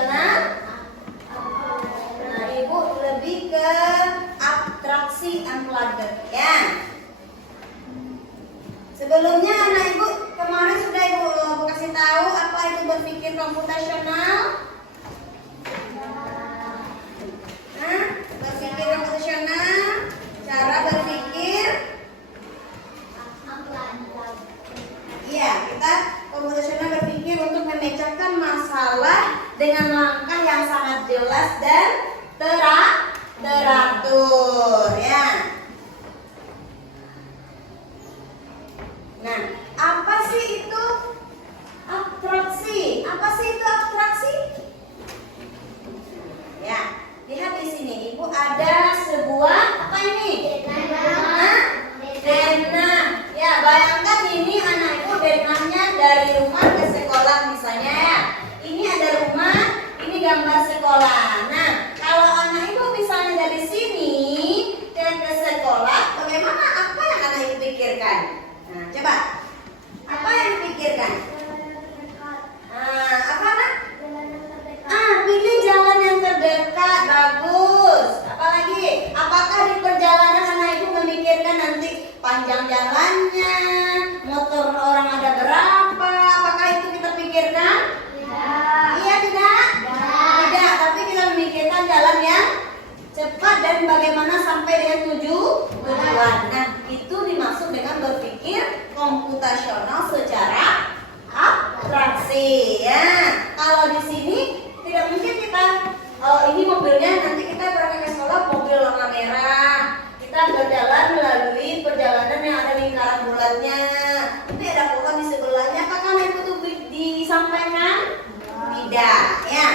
komputasional. Nah, Ibu lebih ke abstraksi unplugged ya. Sebelumnya anak Ibu kemarin sudah Ibu kasih tahu apa itu berpikir komputasional. Nah, berpikir komputasional, cara berpikir. Iya, kita komputasional berpikir untuk memecahkan masalah dengan langkah yang sangat jelas dan teratur ya. Nah, apa sih itu abstraksi? Apa sih itu abstraksi? Ya, lihat di sini Ibu ada sebuah apa ini? Denah. Ya, bayangkan ini anak Ibu denahnya dari rumah ke sekolah misalnya ya. Ini ada rumah, ini gambar sekolah. Nah, kalau anak Ibu misalnya dari sini ke sekolah, bagaimana apa yang anak Ibu pikirkan? Nah, coba. Apa yang dipikirkan? Apa nak? Pilih jalan yang terdekat. Bagus. Apalagi? Apakah di perjalanan anak Ibu memikirkan nanti panjang jalannya, motor orang ada berapa? Apakah itu kita pikirkan? Iya tidak? Tidak, tapi kita memikirkan jalan yang cepat dan bagaimana sampai dengan tujuan. Nah, itu dimaksud dengan berpikir komputasional secara abstraksi ya. Kalau di sini tidak mungkin kita ini mobilnya nanti kita berangkat ke sekolah mobil warna merah. Kita berjalan melalui perjalanan yang ada lingkaran bulatnya. Nanti ada pohon di sebelahnya. Apakah itu disampaikan? Tidak ya.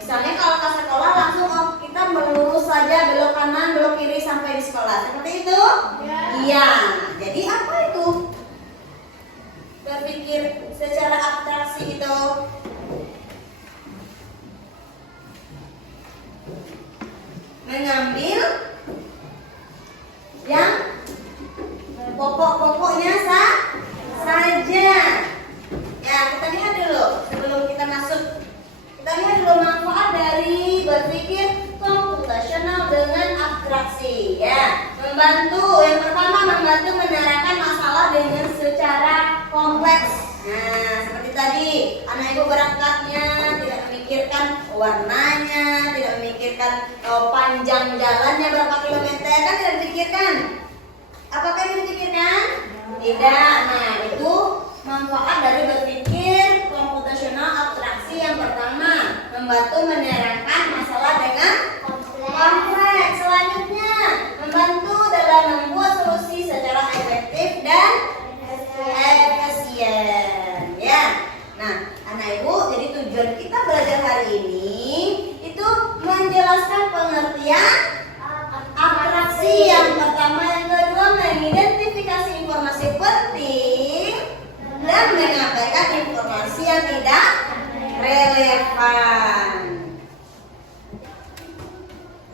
Misalnya kalau ke sekolah langsung kita melurus saja, belok kanan, belok kiri sampai di sekolah. Seperti itu? Iya. Jadi apa itu? Berpikir secara abstraksi itu mengambil yang pokok-pokoknya saja. Ya, kita lihat dulu sebelum kita masuk. Kita lihat dulu manfaat dari berpikir komputasional dengan abstraksi ya. Membantu, yang pertama membantu menerangkan masalah dengan secara kompleks. Nah, seperti tadi, anak Ibu berangkatnya tidak memikirkan warnanya, tidak memikirkan panjang jalannya berapa kilometer, kan tidak dipikirkan. Apakah itu dipikirkan? Tidak. Nah, itu manfaat dari berpikir komputasional abstraksi. Yang pertama, membantu menerangkan masalah dengan kompleks. Selanjutnya, membantu dalam membuat solusi secara efektif dan efisien ya. Nah, anak Ibu, jadi tujuan kita belajar hari ini itu menjelaskan pengertian abstraksi yang pertama, yang kedua mengidentifikasi informasi penting dan mengabaikan informasi yang tidak relevan.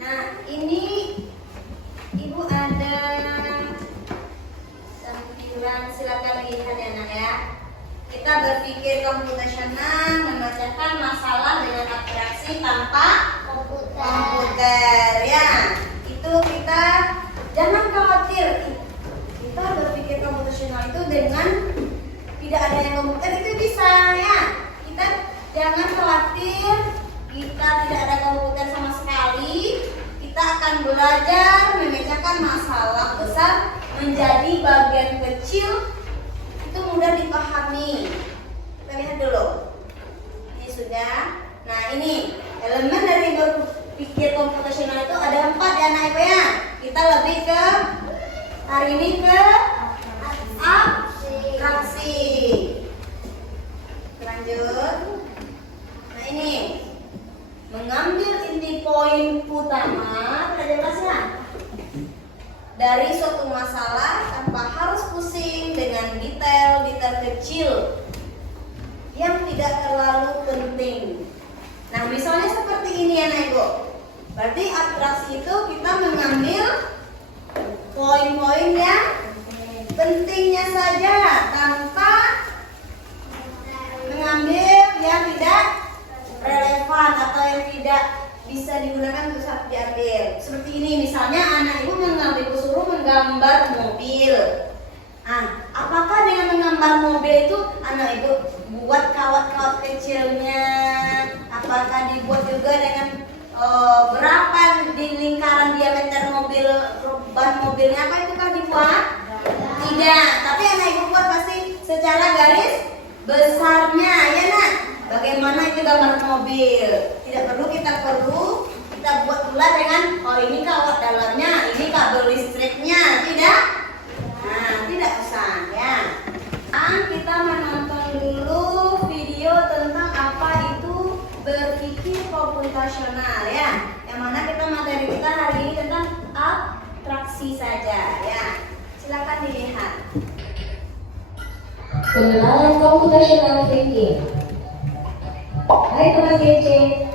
Nah, ini Ibu ada tampilan, silakan lihat ya nak ya. Kita berpikir komputasional, membacakan masalah dengan abstraksi tanpa komputer ya. Itu kita jangan khawatir. Kita berpikir komputasional itu dengan tidak ada yang komputer itu bisa ya. Kita jangan khawatir, kita tidak ada komputer sama sekali. Kita akan belajar memecahkan masalah besar menjadi bagian kecil. Itu mudah dipahami. Kita lihat dulu. Ini sudah. Nah, ini elemen dari berpikir komputasional itu ada 4 ya anak Ibu ya. Kita lebih ke hari ini ke abstraksi. Lanjut. Nah, ini mengambil inti poin utama, sudah jelas ya? Dari suatu masalah tanpa harus pusing dengan detail-detail kecil yang tidak terlalu penting. Nah, misalnya seperti ini ya Ibu. Berarti abstraksi itu kita mengambil poin-poin yang pentingnya saja tanpa mengambil yang tidak relevan atau bisa digunakan untuk saat diambil. Seperti ini misalnya anak ibu suruh menggambar mobil. Apakah dengan menggambar mobil itu anak ibu buat kawat-kawat kecilnya? Apakah dibuat juga dengan berapa di lingkaran diameter mobil, ban mobilnya, apa itu kan dibuat? Tidak, tapi anak ibu buat pasti secara garis besarnya, ya nak? Bagaimana itu gambar mobil? Tidak perlu kita buat pula dengan ini kawat dalamnya, ini kabel listriknya, tidak? Tidak usah ya. Kita menonton dulu video tentang apa itu berpikir komputasional ya. Yang mana materi kita hari ini tentang abstraksi saja ya. Silakan dilihat. Pengenalan computational thinking. Hai teman GC,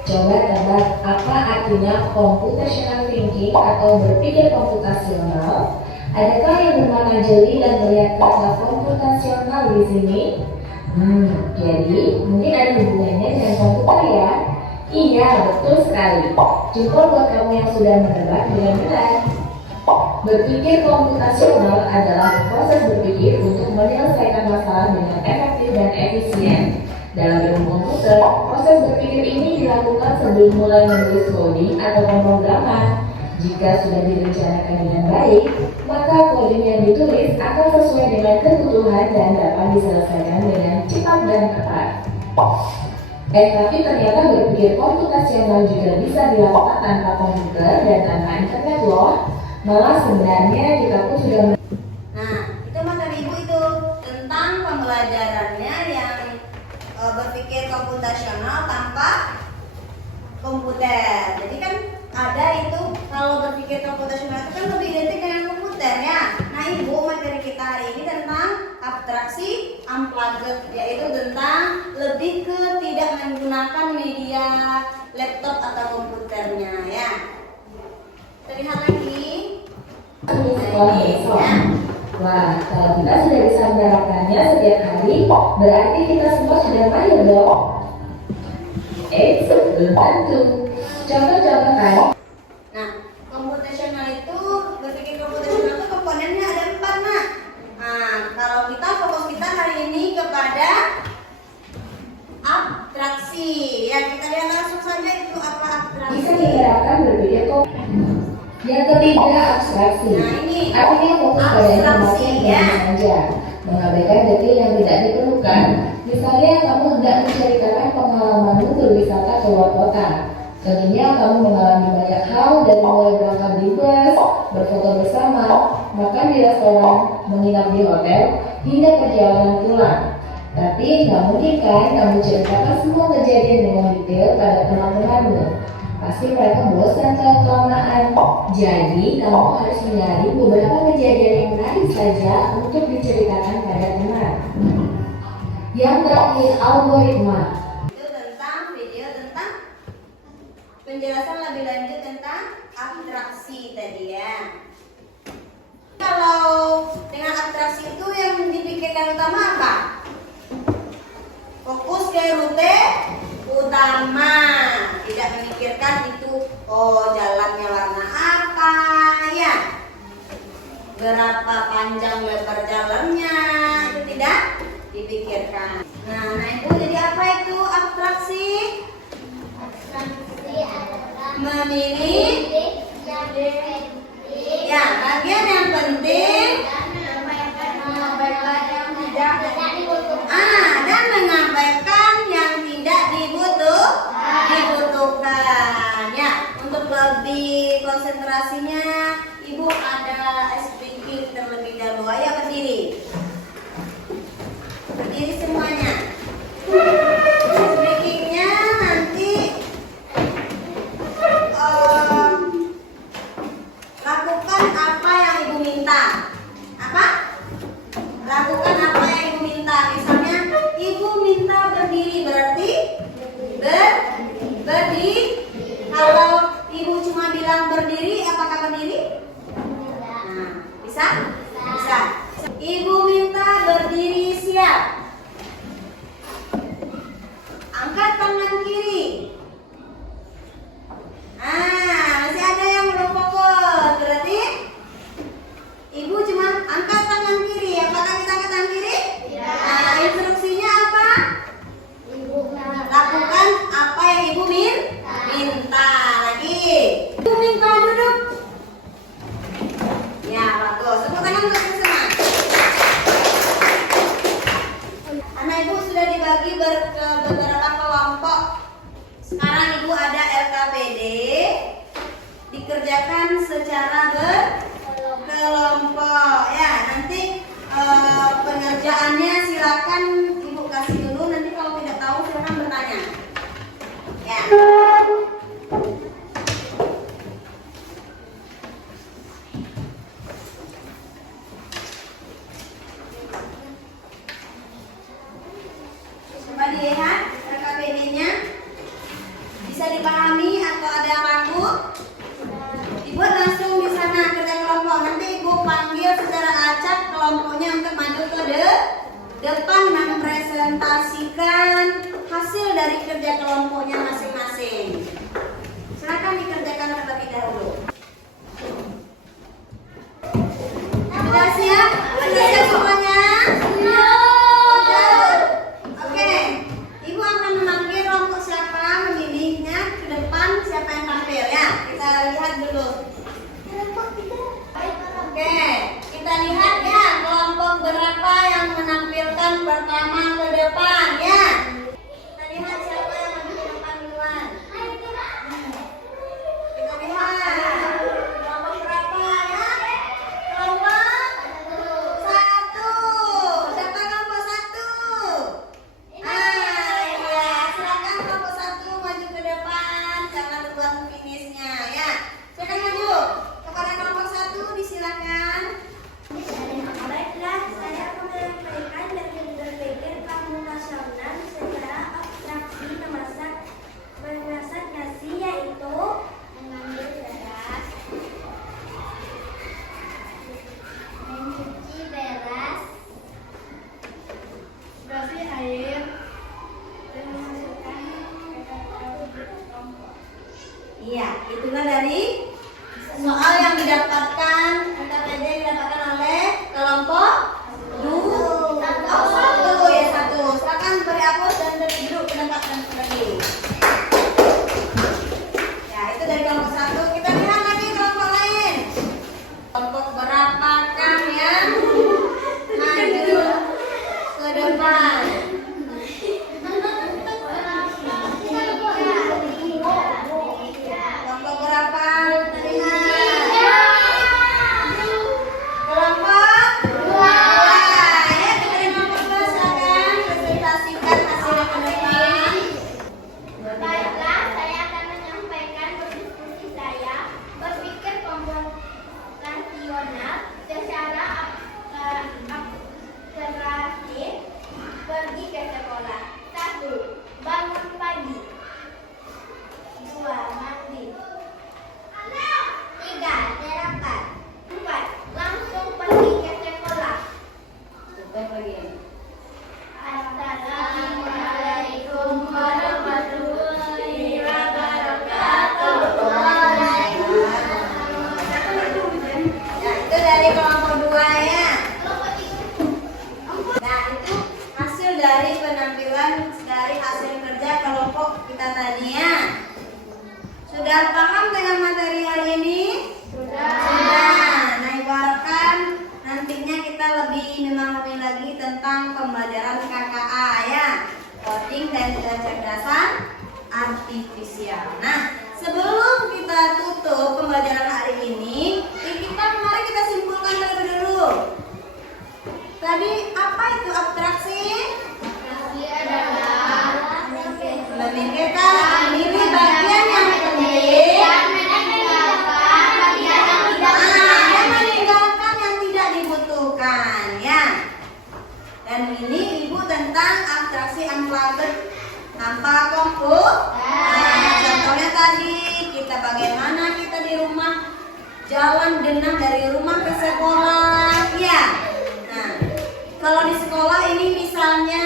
coba tebak apa artinya computational thinking atau berpikir komputasional? Adakah yang bernama jeli dan melihat kata komputasional di sini? Jadi mungkin ada hubungannya dengan komputer ya? Iya, betul sekali. Jempol buat kamu yang sudah menebak dengan benar. Berpikir komputasional adalah proses berpikir untuk menyelesaikan masalah dengan efektif dan efisien. Dalam ilmu komputer, proses berpikir ini dilakukan sebelum mulai menulis coding atau pemrograman. Jika sudah direncanakan dengan baik, maka coding yang ditulis akan sesuai dengan kebutuhan dan dapat diselesaikan dengan cepat dan tepat. Tapi ternyata berpikir komputasional juga bisa dilakukan tanpa komputer dan tanpa internet loh. Malah sebenarnya kita pun sudah itu materi ibu itu tentang pembelajarannya yang berpikir komputasional tanpa komputer. Jadi kan ada itu kalau berpikir komputasional itu kan lebih identik dengan komputer ya. Nah ibu, materi kita hari ini tentang abstraksi unplugged, yaitu tentang lebih ke tidak menggunakan media laptop atau komputernya ya. Terlihat lagi. Wah, kalau kita sudah bisa menerapkannya setiap hari, berarti kita semua sudah mahir dong. Belum tentu. Contoh-contoh kan? Nah, komputasional itu, berpikir komputasional itu komponennya ada 4 nak. Kalau fokus kita hari ini kepada abstraksi. Ya, kita lihat langsung saja itu apa abstraksi. Bisa diterapkan berpikir yang ketiga, abstraksi. Artinya fokus pada informasi yang saja, mengabaikan detail yang tidak diperlukan. Misalnya kamu hendak menceritakan pengalamanmu berwisata ke luar kota. Tentunya kamu mengalami banyak hal dari mulai berangkat di bus, berfoto bersama, makan di restoran, menginap di hotel, hingga perjalanan pulang. Tapi nggak mungkin kan kamu ceritakan semua kejadian dengan detail pada teman-temanmu. Pasti mereka bosan kalau kelamaan. Jadi kamu harus mencari beberapa kejadian yang menarik saja untuk diceritakan pada teman. Yang terakhir, algoritma. Itu tentang video tentang penjelasan lebih lanjut tentang abstraksi tadi ya. Kalau dengan abstraksi itu yang dipikirkan utama apa? Fokus ke rute utama, tidak memikirkan itu jalannya warna apa ya, berapa panjang lebar jalannya, itu tidak dipikirkan. Nah ibu, jadi apa itu abstraksi? Memilih ya bagian yang penting dan mengabaikan yang tidak dibutuhkan ya. Untuk lebih konsentrasinya ibu ada speaking terlebih dahulu. Ayo berdiri semuanya. Speakingnya nanti lakukan apa yang ibu minta. Lakukan apa yang ibu minta. Misalnya ibu minta berdiri, berarti berdiri. Kalau ibu cuma bilang berdiri, apakah berdiri? Bisa? Bisa. Ibu minta berdiri, siap. Angkat tangan kiri. dikerjakan secara berkelompok ya. Nanti pengerjaannya silakan Ibu kasih dulu, nanti kalau tidak tahu silakan bertanya ya. Coba dilihat RKPD-nya, bisa dipahami atau ada yang ragu? Ibu langsung di sana kerja kelompok. Nanti Ibu panggil secara acak kelompoknya untuk maju ke depan mempresentasikan hasil dari kerja kelompoknya masing-masing. Silakan dikerjakan terlebih dahulu. Sudah siap? Sudah siap semuanya? Oke. Ibu akan memanggil kelompok siapa, memilihnya ke depan siapa yang tampil ya. Kita lihat dulu. Oke, kita lihat ya kelompok berapa yang menampilkan pertama ke depan ya. Kita lihat siapa yang maju ke depan duluan. Kita lihat kelompok berapa ya? Kelompok 1. Siapa kelompok 1? Iya, silakan kelompok 1 maju ke depan, jangan buat finishnya ya. Silakan maju. Kepada kelompok 1 disilakan. Baiklah, saya akan menyampaikan teknik berpikir komputasional secara abstraksi memasak nasi, yaitu mengambil beras, mencuci beras, berasih air, dan memasukkan ke kompor. Iya, itulah dari soal yang didapatkan RKPD didapatkan oleh kelompok 2. Satu ya, 1. Silakan beri hapus dan duduk ke tempat dan pergi. Ya, itu dari kelompok 1. Kita lihat lagi kelompok lain. Kelompok berapakah yang maju ke depan? Kelompok berapa? Kita lihat. Kelompok 2. Ya, kita dari kelompok 2 silakan presentasikan hasilnya ke depan. Baiklah, saya akan menyampaikan berdiskusi saya berpikir komputasional secara abstraktif. Pergi ke sekolah. 1. Bangun pagi. 2. Mandi. 3. Sarapan. 4. Langsung pergi ke sekolah. Tutup lagi. Assalamualaikum warahmatullahi wabarakatuh. Ya, itu dari kelompok 2 ya. Nah, itu hasil dari penampilan dari hasil kerja kelompok kita tadi ya. Sudah paham dengan materi hari ini? Sudah. Nah, ibaratkan nantinya kita lebih memahami lagi tentang pembelajaran KKA ya, coding dan kecerdasan artifisial. Nah, sebelum kita tutup pembelajaran hari ini, mari kita simpulkan terlebih dulu. Tadi apa itu abstraksi? Memikirkan ini bagian yang penting. Dan meninggalkan yang tidak dibutuhkan ya. Dan ini Ibu tentang abstraksi unplugged tanpa komputer. Nah, contohnya tadi kita bagaimana kita di rumah jalan genap dari rumah ke sekolah ya. Nah, kalau di sekolah ini misalnya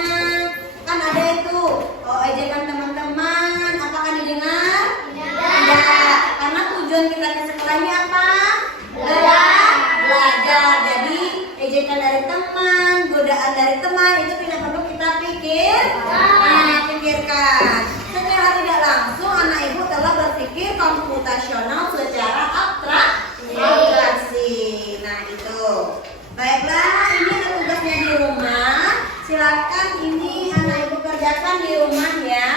kan ada itu ejekan teman-teman, apakah didengar? Tidak. Karena tujuan kita ke sekolah ini apa? Belajar. Jadi ejekan dari teman, godaan dari teman itu tidak perlu kita pikirkan. Secara tidak langsung anak ibu telah berpikir komputasional secara abstraksi. Nah itu. Baiklah, ini ada tugasnya di rumah. Silakan ini anak ibu kerjakan di rumah ya.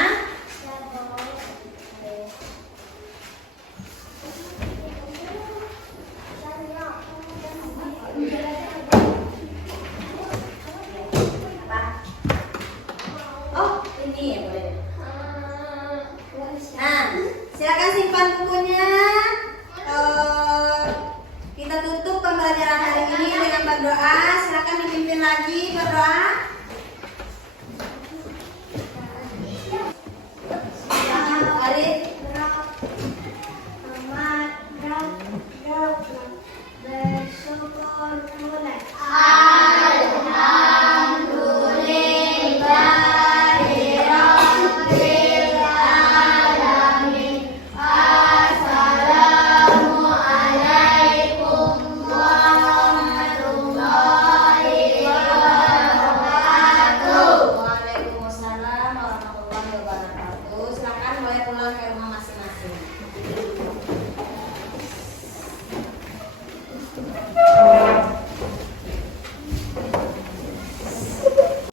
Silakan simpan bukunya. Kita tutup pembelajaran hari ini dengan berdoa. Silakan dipimpin lagi berdoa.